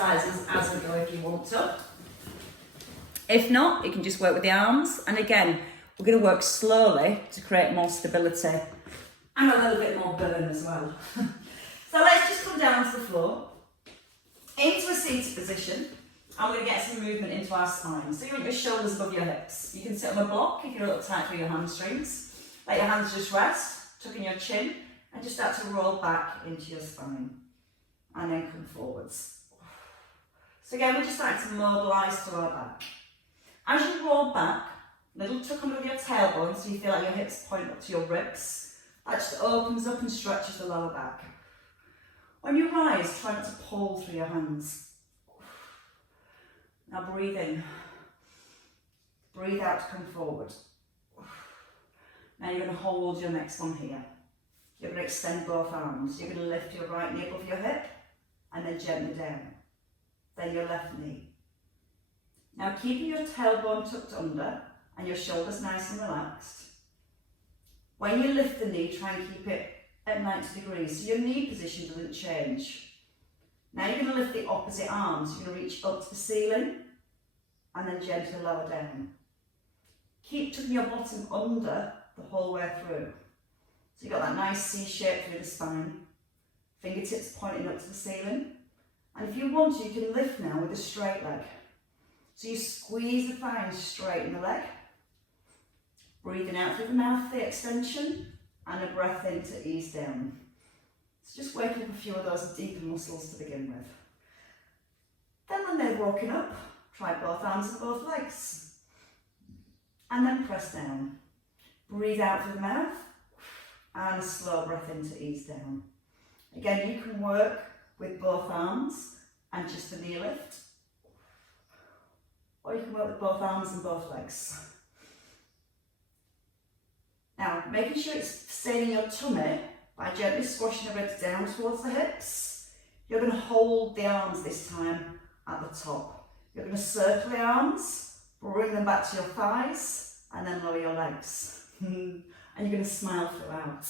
exercises as we go if you want to. If not, you can just work with the arms. And again, we're going to work slowly to create more stability and a little bit more burn as well. So let's just come down to the floor, into a seated position, and we're going to get some movement into our spine. So you want your shoulders above your hips. You can sit on a block if you're a little tight for your hamstrings. Let your hands just rest, tuck in your chin, and just start to roll back into your spine. And then come forwards. So again, we're just starting to mobilise to our back. As you roll back, little tuck under your tailbone so you feel like your hips point up to your ribs. That just opens up and stretches the lower back. When you rise, try not to pull through your hands. Now breathe in. Breathe out to come forward. Now you're going to hold your next one here. You're going to extend both arms. You're going to lift your right knee above your hip and then gently down. Then your left knee. Now keeping your tailbone tucked under and your shoulders nice and relaxed. When you lift the knee, try and keep it at 90 degrees so your knee position doesn't change. Now you're going to lift the opposite arms. You're going to reach up to the ceiling and then gently lower down. Keep tucking your bottom under the whole way through. So you've got that nice C shape through the spine. Fingertips pointing up to the ceiling. And if you want to, you can lift now with a straight leg. So you squeeze the thigh and straighten the leg. Breathing out through the mouth, the extension, and a breath in to ease down. So just waking up a few of those deeper muscles to begin with. Then when they're walking up, try both arms and both legs. And then press down. Breathe out through the mouth, and a slow breath in to ease down. Again, you can work with both arms and just the knee lift. Or you can work with both arms and both legs. Now, making sure it's staying in your tummy by gently squashing the ribs down towards the hips. You're going to hold the arms this time at the top. You're going to circle the arms, bring them back to your thighs, and then lower your legs. And you're going to smile throughout.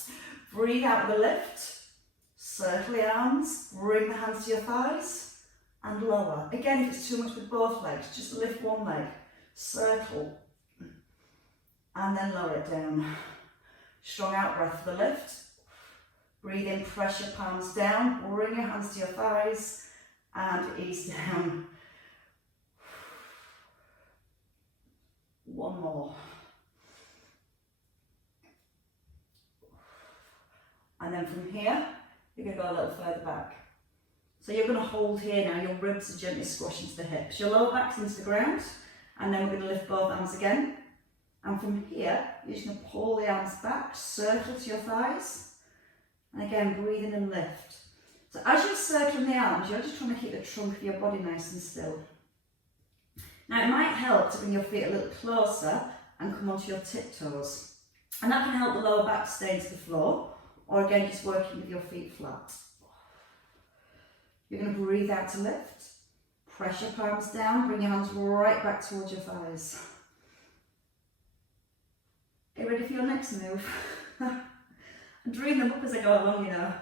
Breathe out with a lift. Circle the arms, bring the hands to your thighs, and lower. Again, if it's too much with both legs, just lift one leg, circle, and then lower it down. Strong out breath for the lift. Breathe in, press your palms down, bring your hands to your thighs, and ease down. One more. And then from here, you're going to go a little further back. So you're going to hold here now, your ribs are gently squashing to the hips. Your lower back's into the ground, and then we're going to lift both arms again. And from here, you're just going to pull the arms back, circle to your thighs, and again, breathe in and lift. So as you're circling the arms, you're just trying to keep the trunk of your body nice and still. Now it might help to bring your feet a little closer and come onto your tiptoes. And that can help the lower back stay into the floor, or again, just working with your feet flat. You're going to breathe out to lift. Press your palms down, bring your hands right back towards your thighs. Get ready for your next move. And dream them up as I go along, you know.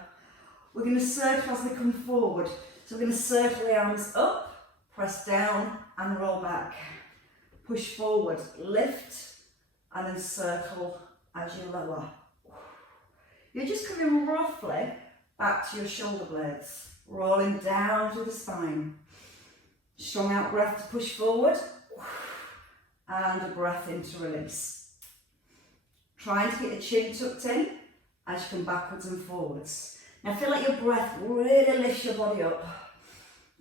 We're going to circle as we come forward. So we're going to circle the arms up, press down and roll back. Push forward, lift, and then circle as you lower. You're just coming roughly back to your shoulder blades, rolling down through the spine. Strong out breath to push forward, and a breath in to release. Trying to get the chin tucked in as you come backwards and forwards. Now feel like your breath really lifts your body up,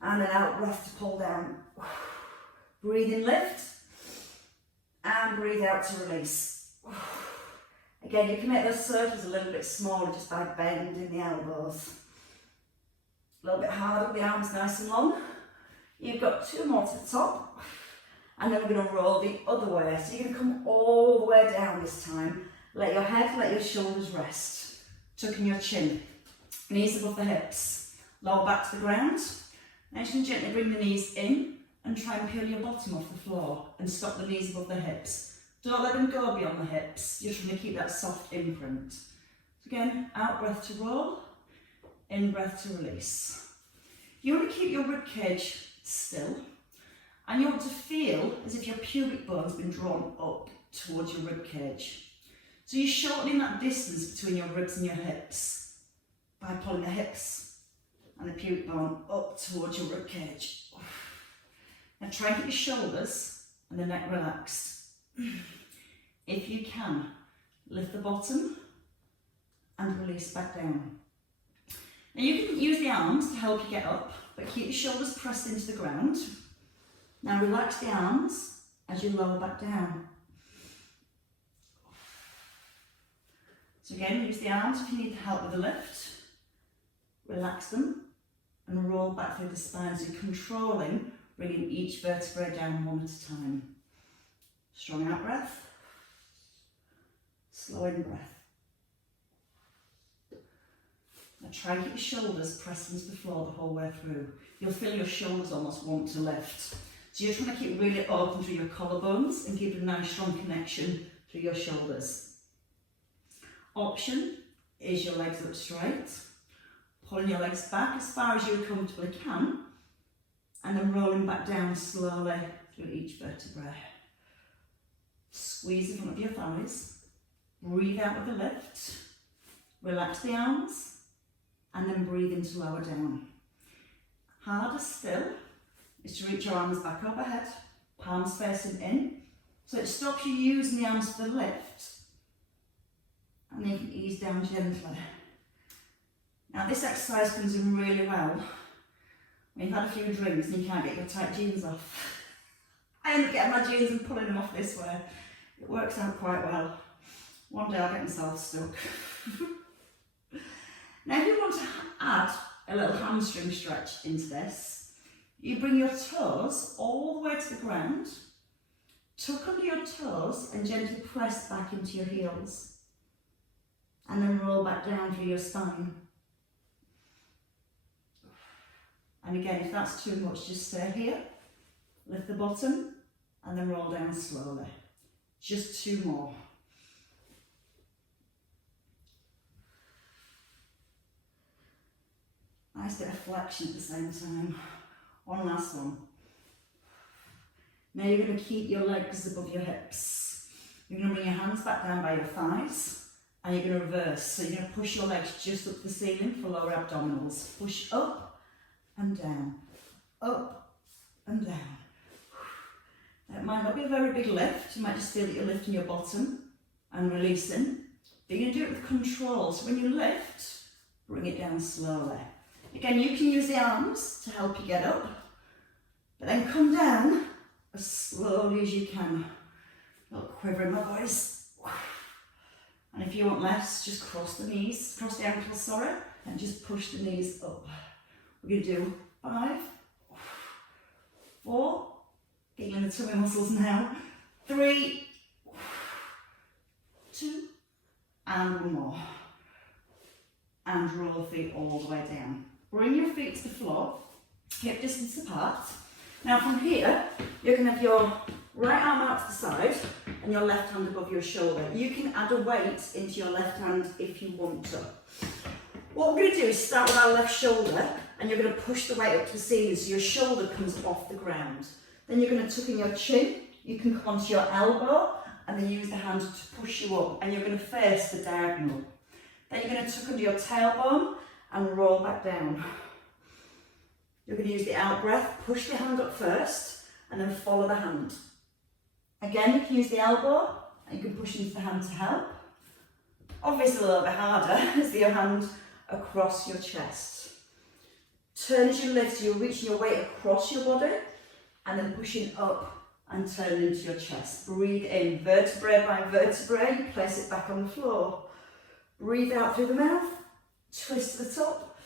and an out breath to pull down. Breathe in, lift, and breathe out to release. Again, you can make those circles a little bit smaller just by bending the elbows. A little bit harder with the arms nice and long. You've got two more to the top, and then we're going to roll the other way. So you're going to come all the way down this time. Let your head, let your shoulders rest. Tucking your chin, knees above the hips, lower back to the ground. Now you can gently bring the knees in and try and peel your bottom off the floor and stop the knees above the hips. Don't let them go beyond the hips. You're trying to keep that soft imprint. So again, out breath to roll, in breath to release. You want to keep your rib cage still, and you want to feel as if your pubic bone's been drawn up towards your rib cage. So you're shortening that distance between your ribs and your hips by pulling the hips and the pubic bone up towards your rib cage. Now try and keep your shoulders and the neck relaxed. If you can, lift the bottom and release back down. Now you can use the arms to help you get up, but keep your shoulders pressed into the ground. Now relax the arms as you lower back down. So again, use the arms if you need help with the lift. Relax them and roll back through the spine as you're controlling, bringing each vertebrae down one at a time. Strong out breath, slow in breath. Now try and keep your shoulders pressed into the floor the whole way through. You'll feel your shoulders almost want to lift. So you're trying to keep really open through your collarbones and keep a nice strong connection through your shoulders. Option is your legs up straight, pulling your legs back as far as you comfortably can, and then rolling back down slowly through each vertebrae. Squeeze in front of your thighs, breathe out with the lift, relax the arms, and then breathe in to lower down. Harder still is to reach your arms back overhead, palms facing in, so it stops you using the arms for the lift, and then you can ease down gently. Now this exercise comes in really well when you've had a few drinks and you can't get your tight jeans off. I end up getting my jeans and pulling them off this way. It works out quite well. One day I'll get myself stuck. Now if you want to add a little hamstring stretch into this, you bring your toes all the way to the ground, tuck under your toes and gently press back into your heels. And then roll back down through your spine. And again, if that's too much, just stay here, lift the bottom, and then roll down slowly. Just 2 more. Nice bit of flexion at the same time. One last one. Now you're going to keep your legs above your hips. You're going to bring your hands back down by your thighs. And you're going to reverse, so you're going to push your legs just up the ceiling for lower abdominals. Push up and down, up and down. That might not be a very big lift, you might just feel that you're lifting your bottom and releasing. But you're going to do it with control, so when you lift, bring it down slowly. Again, you can use the arms to help you get up, but then come down as slowly as you can. Not quivering my voice. And if you want less, just cross the ankles, sorry, and just push the knees up. We're going to do 5, 4, getting the tummy muscles now, 3, 2, and 1 more. And roll the feet all the way down. Bring your feet to the floor, hip distance apart. Now from here, you're going to have your right arm out to the side and your left hand above your shoulder. You can add a weight into your left hand if you want to. What we're going to do is start with our left shoulder and you're going to push the weight up to the ceiling so your shoulder comes off the ground. Then you're going to tuck in your chin, you can come onto your elbow and then use the hand to push you up and you're going to face the diagonal. Then you're going to tuck under your tailbone and roll back down. You're going to use the out breath, push the hand up first and then follow the hand. Again, you can use the elbow and you can push into the hand to help. Obviously a little bit harder is your hand across your chest. Turn as you lift, so you're reaching your weight across your body and then pushing up and turning into your chest. Breathe in, vertebrae by vertebrae, you place it back on the floor. Breathe out through the mouth, twist to the top,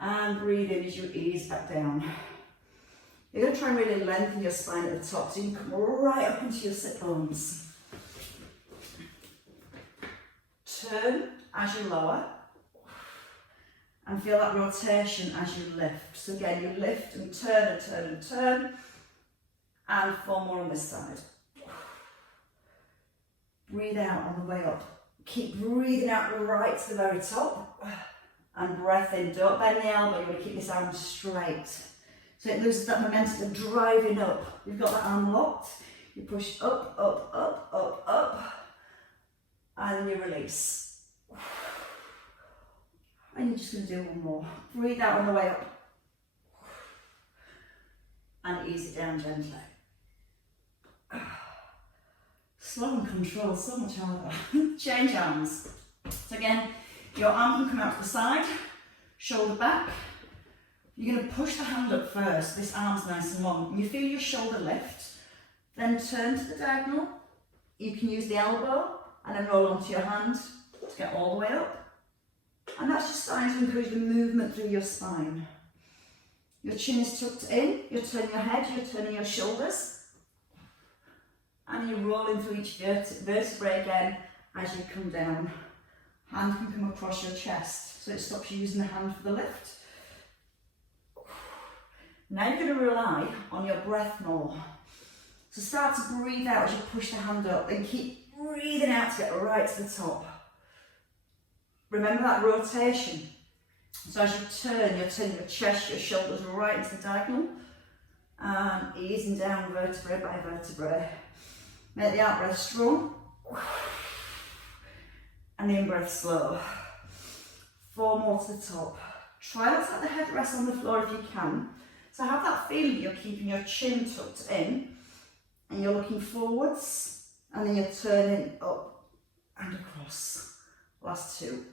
and breathe in as you ease back down. You're going to try and really lengthen your spine at the top so you can come right up into your sit bones. Turn as you lower and feel that rotation as you lift. So again, you lift and turn and turn and turn, and 4 more on this side. Breathe out on the way up. Keep breathing out right to the very top and breath in. Don't bend the elbow, you want to keep this arm straight. So it loses that momentum of driving up. You've got that arm locked, you push up, up, up, up, up, and then you release. And you're just going to do one more. Breathe out on the way up. And ease it down gently. Slow and control, so much harder. Change arms. So again, your arm can come out to the side, shoulder back. You're going to push the hand up first. This arm's nice and long. You feel your shoulder lift, then turn to the diagonal. You can use the elbow and then roll onto your hand to get all the way up. And that's just starting to encourage the movement through your spine. Your chin is tucked in, you're turning your head, you're turning your shoulders. And you're rolling through each vertebrae again as you come down. Hand can come across your chest, so it stops you using the hand for the lift. Now you're going to rely on your breath more. So start to breathe out as you push the hand up and keep breathing out to get right to the top. Remember that rotation. So as you turn, you're turning your chest, your shoulders right into the diagonal and easing down vertebrae by vertebrae. Make the out breath strong and the in breath slow. 4 more to the top. Try not to let the head rest on the floor if you can. So have that feeling you're keeping your chin tucked in and you're looking forwards and then you're turning up and across. Last 2.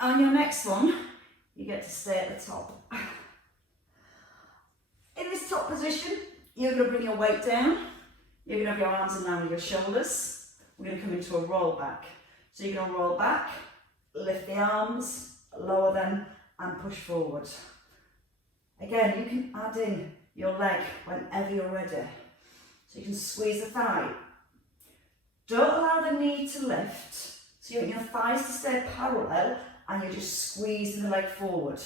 On your next one, you get to stay at the top. In this top position, you're going to bring your weight down. You're going to have your arms in line with your shoulders. We're going to come into a roll back. So you're going to roll back, lift the arms, lower them, and push forward. Again, you can add in your leg whenever you're ready. So you can squeeze the thigh. Don't allow the knee to lift. So you want your thighs to stay parallel and you're just squeezing the leg forward.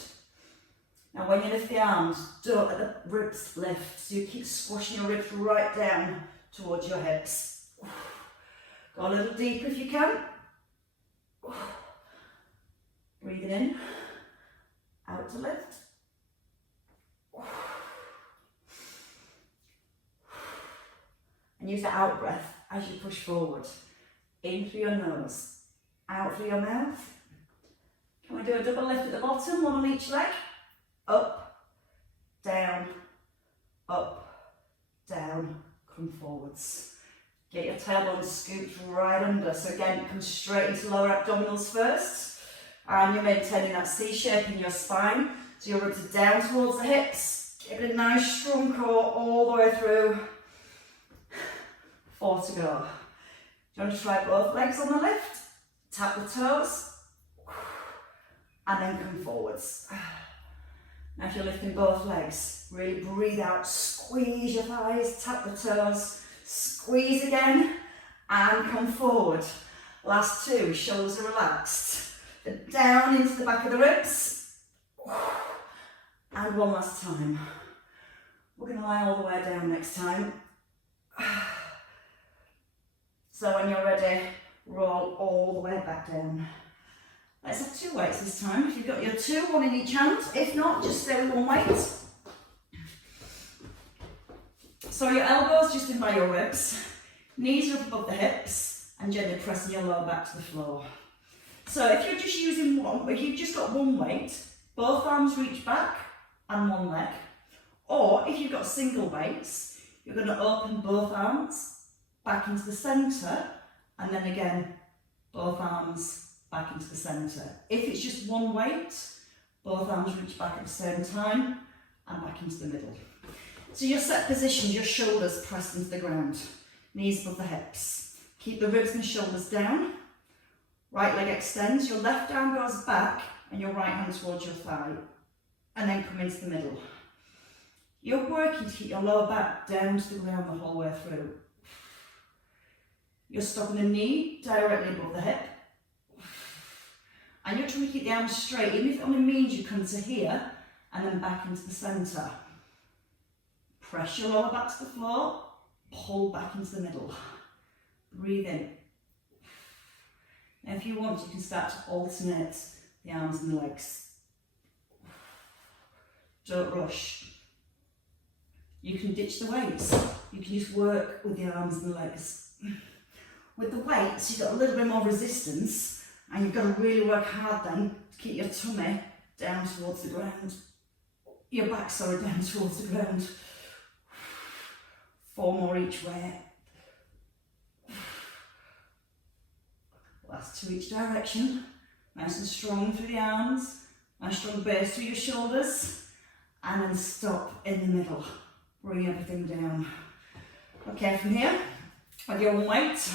Now when you lift the arms, don't let the ribs lift. So you keep squashing your ribs right down towards your hips. Go a little deeper if you can. Breathing in, out to lift. And use the out breath as you push forward. In through your nose, out through your mouth. Can we do a double lift at the bottom, one on each leg? Up, down, come forwards. Get your tailbone scooped right under. So again, come straight into lower abdominals first. And you're maintaining that C shape in your spine. So your ribs are down towards the hips. Give it a nice strong core all the way through. 4 to go. Do you want to try both legs on the lift? Tap the toes. And then come forwards. Now if you're lifting both legs, really breathe out, squeeze your thighs, tap the toes, squeeze again, and come forward. Last 2, shoulders are relaxed. Down into the back of the ribs. And one last time. We're going to lie all the way down next time. So when you're ready, roll all the way back down. Let's have 2 weights this time. If you've got your 2, 1 in each hand. If not, just stay with 1 weight. So your elbows just in by your ribs. Knees are up above the hips and gently pressing your lower back to the floor. So if you're just using one, if you've just got 1 weight, both arms reach back and 1 leg. Or if you've got single weights, you're going to open both arms back into the centre and then again both arms back into the centre. If it's just 1 weight, both arms reach back at the same time and back into the middle. So your set positions, your shoulders pressed into the ground, knees above the hips. Keep the ribs and shoulders down. Right leg extends, your left arm goes back and your right hand towards your thigh. And then come into the middle. You're working to keep your lower back down to the ground the whole way through. You're stopping the knee directly above the hip. And you're trying to keep the arms straight, even if it only means you come to here and then back into the centre. Press your lower back to the floor, pull back into the middle. Breathe in. And if you want, you can start to alternate the arms and the legs. Don't rush. You can ditch the weights. You can just work with the arms and the legs. With the weights, you've got a little bit more resistance, and you've got to really work hard then to keep your tummy down towards the ground. Your back, sorry, down towards the ground. 4 more each way. Last 2 each direction. Nice and strong through the arms. Nice strong base through your shoulders. And then stop in the middle. Bring everything down. Okay, from here, with your own weight,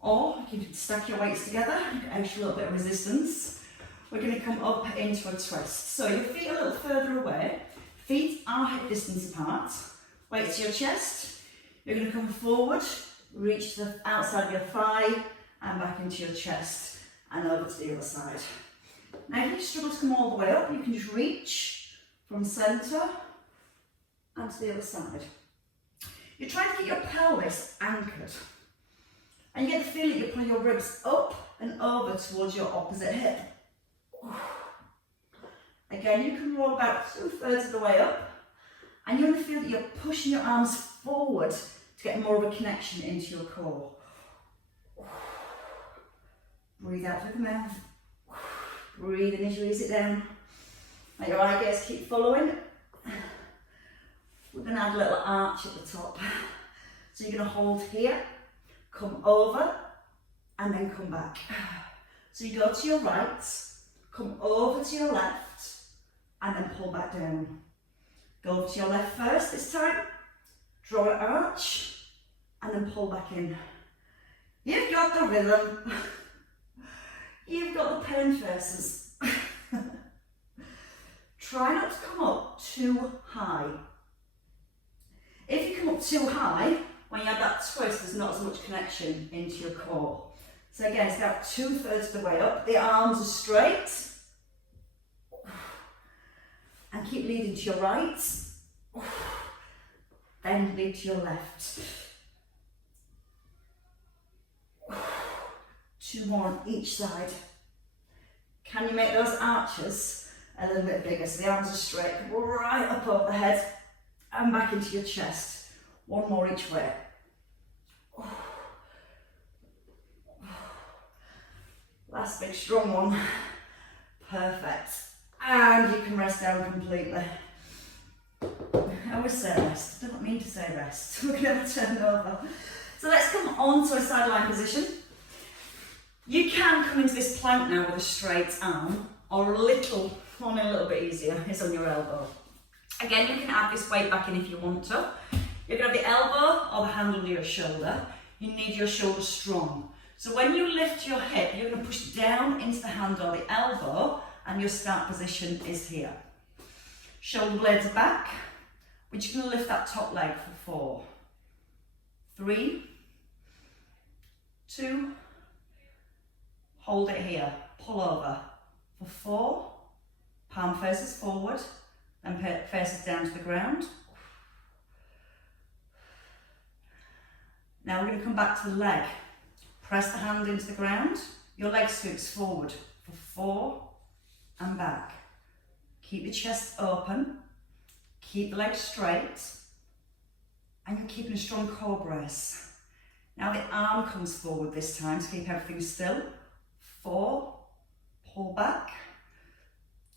or you can stack your weights together, get extra little bit of resistance. We're going to come up into a twist. So your feet are a little further away. Feet are hip distance apart. Weight to your chest. You're going to come forward, reach to the outside of your thigh, and back into your chest, and over to the other side. Now if you struggle to come all the way up, you can just reach from centre and to the other side. You're trying to get your pelvis anchored. And you get the feeling you pull your ribs up and over towards your opposite hip. Again, you can roll about 2/3 of the way up, and you're going to feel that you're pushing your arms forward to get more of a connection into your core. Breathe out through the mouth. Breathe in as you ease it down. Let your eye gaze keep following. We're going to add a little arch at the top. So you're going to hold here, come over, and then come back. So you go to your right, come over to your left, and then pull back down. Go over to your left first this time, draw an arch, and then pull back in. You've got the rhythm. You've got the pain faces. Try not to come up too high. If you come up too high, when you have that twist, there's not as much connection into your core. So again, it's about 2/3 of the way up. The arms are straight. And keep leading to your right. Then lead to your left. 2 more on each side. Can you make those arches a little bit bigger? So the arms are straight, right up over the head and back into your chest. 1 more each way. Last big strong one. Perfect. And you can rest down completely. I always say rest. I don't mean to say rest. We're going to turn over. So let's come on to a sideline position. You can come into this plank now with a straight arm, or a little bit easier is on your elbow. Again, you can add this weight back in if you want to. You're going to have the elbow or the hand under your shoulder. You need your shoulder strong. So when you lift your hip, you're going to push down into the hand or the elbow, and your start position is here. Shoulder blades are back. We're just going to lift that top leg for 4, 3, 2, hold it here, pull over for 4, palm faces forward, then faces down to the ground. Now we're going to come back to the leg. Press the hand into the ground, your leg scoots forward for 4 and back. Keep the chest open, keep the legs straight, and you're keeping a strong core brace. Now the arm comes forward this time to keep everything still. 4, pull back,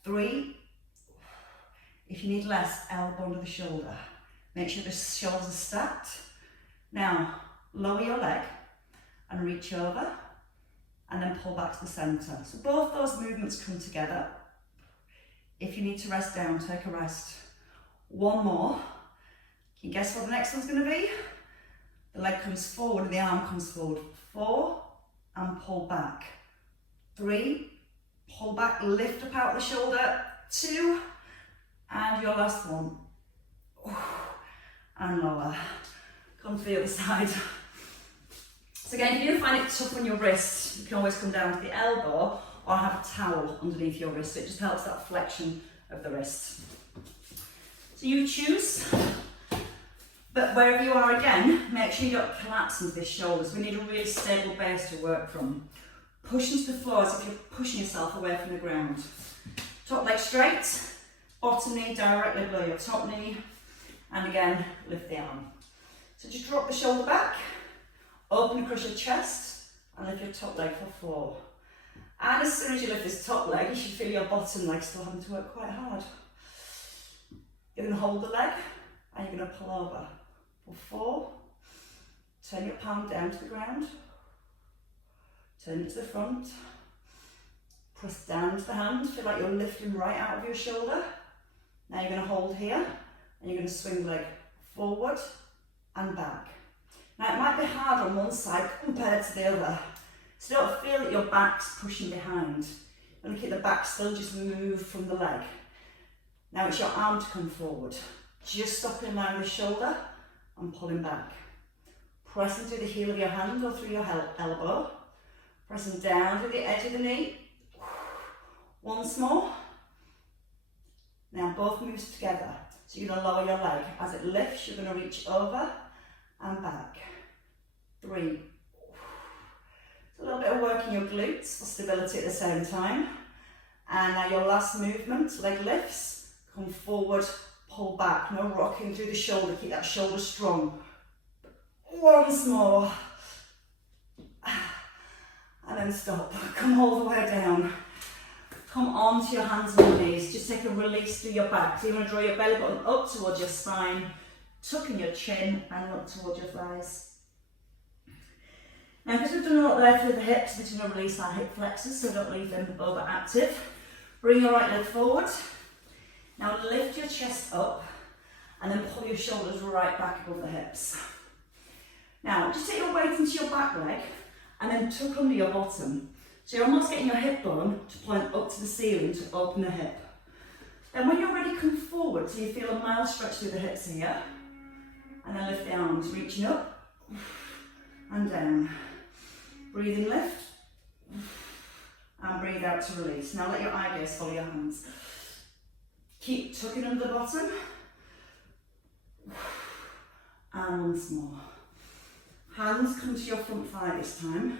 3, if you need less, elbow under the shoulder. Make sure the shoulders are stacked. Now, lower your leg and reach over, and then pull back to the centre. So both those movements come together. If you need to rest down, take a rest. 1 more. Can you guess what the next one's going to be? The leg comes forward and the arm comes forward. 4, and pull back. 3, pull back, lift up out the shoulder. 2, and your last one. And lower. Come to the other side. So again, if you find it tough on your wrist, you can always come down to the elbow or have a towel underneath your wrist. It just helps that flexion of the wrist. So you choose, but wherever you are again, make sure you don't collapse into this shoulder. So we need a really stable base to work from. Push into the floor as if you're pushing yourself away from the ground. Top leg straight, bottom knee directly below your top knee, and again, lift the arm. So just drop the shoulder back, open across your chest, and lift your top leg for 4. And as soon as you lift this top leg, you should feel your bottom leg still having to work quite hard. You're going to hold the leg, and you're going to pull over for 4. Turn your palm down to the ground. Turn it to the front. Press down to the hand, feel like you're lifting right out of your shoulder. Now you're going to hold here, and you're going to swing the leg forward and back. Now it might be hard on one side compared to the other, so don't feel that your back's pushing behind. You want to keep the back still, just move from the leg. Now it's your arm to come forward, just stopping in line with the shoulder and pulling back. Pressing through the heel of your hand or through your elbow, pressing down through the edge of the knee. Once more. Now both moves together. So you're going to lower your leg. As it lifts, you're going to reach over and back. 3. A little bit of work in your glutes for stability at the same time. And now your last movement, leg lifts, come forward, pull back. No rocking through the shoulder, keep that shoulder strong. Once more. And then stop. Come all the way down. Come onto your hands and knees. Just take a release through your back. So you want to draw your belly button up towards your spine, tucking your chin and up towards your thighs. Now, because we've done a lot there through the hips, we're going to release our hip flexors so don't leave them overactive. Bring your right leg forward. Now lift your chest up and then pull your shoulders right back above the hips. Now, just take your weight into your back leg and then tuck under your bottom. So you're almost getting your hip bone to point up to the ceiling to open the hip. Then when you're ready, come forward so you feel a mild stretch through the hips here. And then lift the arms, reaching up and down. Breathe in, lift. And breathe out to release. Now let your eye gaze follow your hands. Keep tucking under the bottom. And once more. Hands come to your front thigh this time.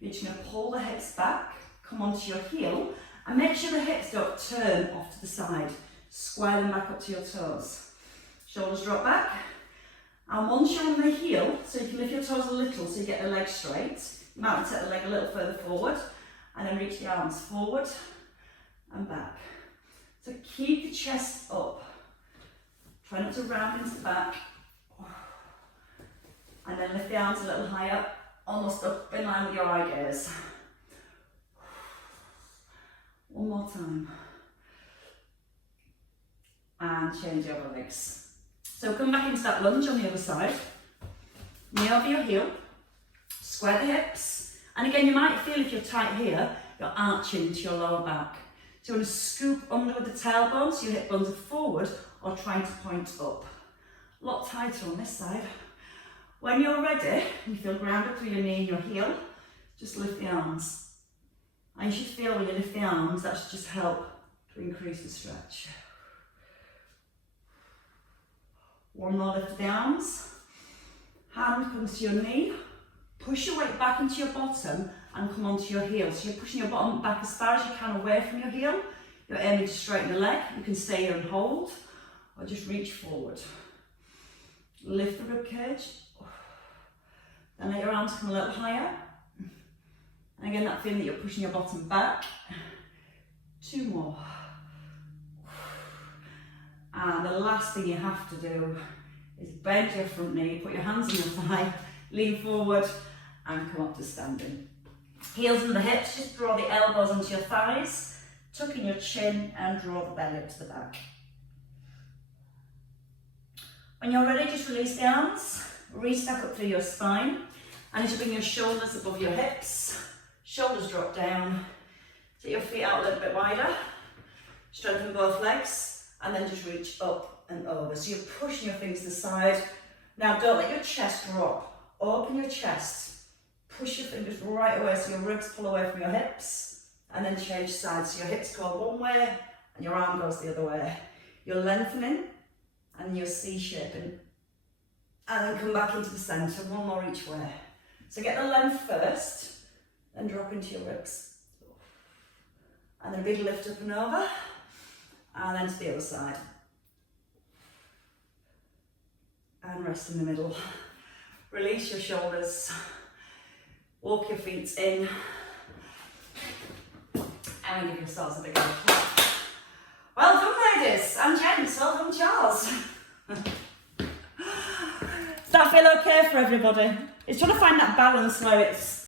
You're just going to pull the hips back, come onto your heel, and make sure the hips don't turn off to the side. Square them back up to your toes. Shoulders drop back. And once you're on the heel, so you can lift your toes a little so you get the leg straight, you might want to take the leg a little further forward, and then reach the arms forward and back. So keep the chest up. Try not to round into the back. And then lift the arms a little higher, almost up in line with your eye gaze. One more time. And change your legs. So come back into that lunge on the other side. Knee over your heel. Square the hips. And again, you might feel if you're tight here, you're arching into your lower back. So you want to scoop under with the tailbone so your hip bones are forward or trying to point up. A lot tighter on this side. When you're ready, you feel grounded through your knee and your heel, just lift the arms. And you should feel when you lift the arms, that should just help to increase the stretch. One more lift of the arms. Hand comes to your knee. Push your weight back into your bottom and come onto your heel. So you're pushing your bottom back as far as you can away from your heel. You're aiming to straighten the leg. You can stay here and hold, or just reach forward. Lift the rib cage. Then let your arms come a little higher. And again, that feeling that you're pushing your bottom back. 2 more. And the last thing you have to do is bend your front knee, put your hands on your thigh, lean forward and come up to standing. Heels and the hips, just draw the elbows onto your thighs, tuck in your chin and draw the belly up to the back. When you're ready, just release the arms, reach back up through your spine, and as you bring your shoulders above your hips, shoulders drop down, take your feet out a little bit wider, strengthen both legs, and then just reach up and over. So you're pushing your fingers to the side. Now don't let your chest drop, open your chest, push your fingers right away so your ribs pull away from your hips, and then change sides. So your hips go one way, and your arm goes the other way. You're lengthening, and you're C-shaping, and then come back into the centre, one more each way. So get the length first, then drop into your ribs. And then a big lift up and over, and then to the other side. And rest in the middle. Release your shoulders, walk your feet in, and give yourselves a big clap. Well done, ladies and gents, well done, Charles. Does that feel okay for everybody? It's trying to find that balance where it's